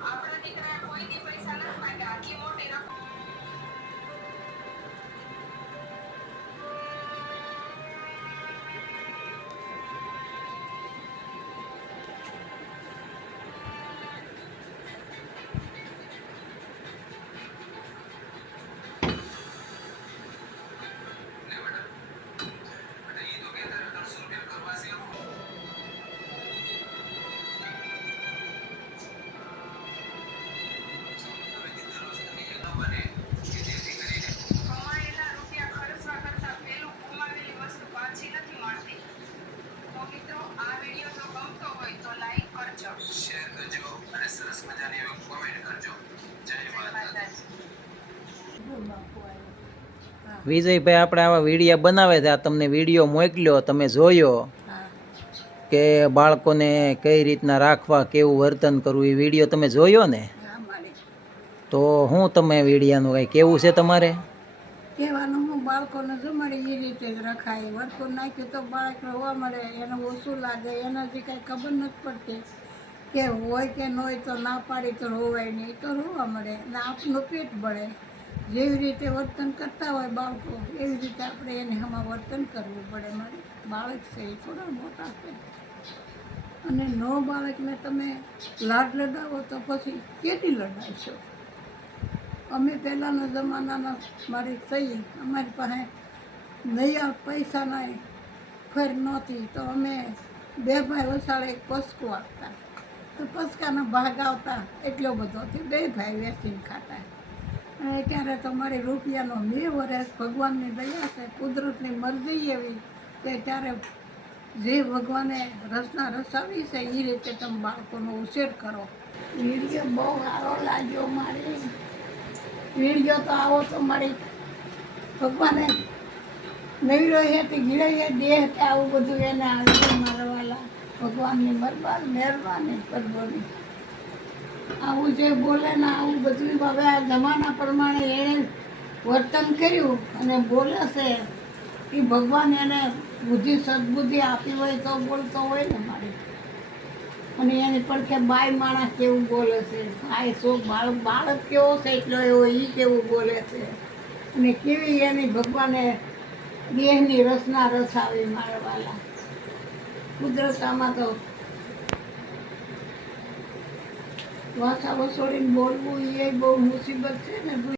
આપણા દીકરા કોઈની પૈસા નથી માંગ્યા, આટલી મોટી રકમ કમાયેલા રૂપિયા ખર્ચવા કરતા પેલું ગુમાવેલી વસ્તુ પાછી નથી મળતી. તો મિત્રો, આ વિડીયો જો ગમતો હોય તો લાઈક કરજો, શેર કરજો અને સરસ મજાની કોમેન્ટ કરજો. જય માતાજી. વિજયભાઈ આપણે આવા વિડીયો બનાવે છે. આ તમને વિડીયો મોકલ્યો, તમે જોયો કે બાળકોને કઈ રીતના રાખવા, કેવું વર્તન કરવું, એ વિડીયો તમે જોયો ને? તો હું તમે વિડીયાનું કંઈ કેવું છે તમારે? કહેવાનું હું બાળકોને જમાડે એ રીતે જ રખાય. વર્કું નાખ્યું તો બાળક રોવા મળે, એને ઓછું લાગે, એનાથી કાંઈ ખબર નથી પડતી કે હોય કે ન હોય. તો ના પાડી તો રોવાય નહીં, તો રોવા મળે અને આપનું પેટ બળે. જેવી રીતે વર્તન કરતા હોય બાળકો, એવી રીતે આપણે એને આમાં વર્તન કરવું પડે. મારે બાળક છે એ થોડા મોટા છે, અને નો બાળકને તમે લાડ લડાવો તો પછી કેટલી લડાવશો? અમે પહેલાંના જમાનાના મારી સહી, અમારી પાસે નૈયા પૈસાના ફેર નહોતી, તો અમે બે ભાઈ વસાડે એક પસકું આપતા, તો પસકાના ભાગ આવતા એટલો બધો હતી, બે ભાઈ વેચીને ખાતા. અને ત્યારે તો મારી રૂપિયાનો 2 વર્ષ ભગવાનની દયા છે, કુદરતની મરજી એવી કે ત્યારે જે ભગવાને રસના રસાવી છે એ રીતે તમે બાળકોનો ઉછેર કરો. વિડીયો બહુ સારો લાગ્યો મારી. વિડીયો તો આવો તો મારી ભગવાને નવીરો હેતી ગીળે દેહ કે આવું બધું એને આવી મારવાલા ભગવાનની મહેરબાની કરવાની. આવું જે બોલે ને આવું બધું હવે આ જમાના પ્રમાણે એણે વર્તન કર્યું અને બોલે છે એ ભગવાન એને બુદ્ધિ સદબુદ્ધિ આપી હોય તો બોલતો હોય ને મારી. અને એની પડખે બાઈ માણસ કેવું બોલે છે, ભાઈ શું બાળક કેવો છે એટલો એવો એ કેવું બોલે છે, અને કેવી એની ભગવાને દેહની રસના રસ આવી મારવાલા. કુદરતામાં તો વાસા વસોડીને બોલવું એ બહુ મુસીબત છે ને.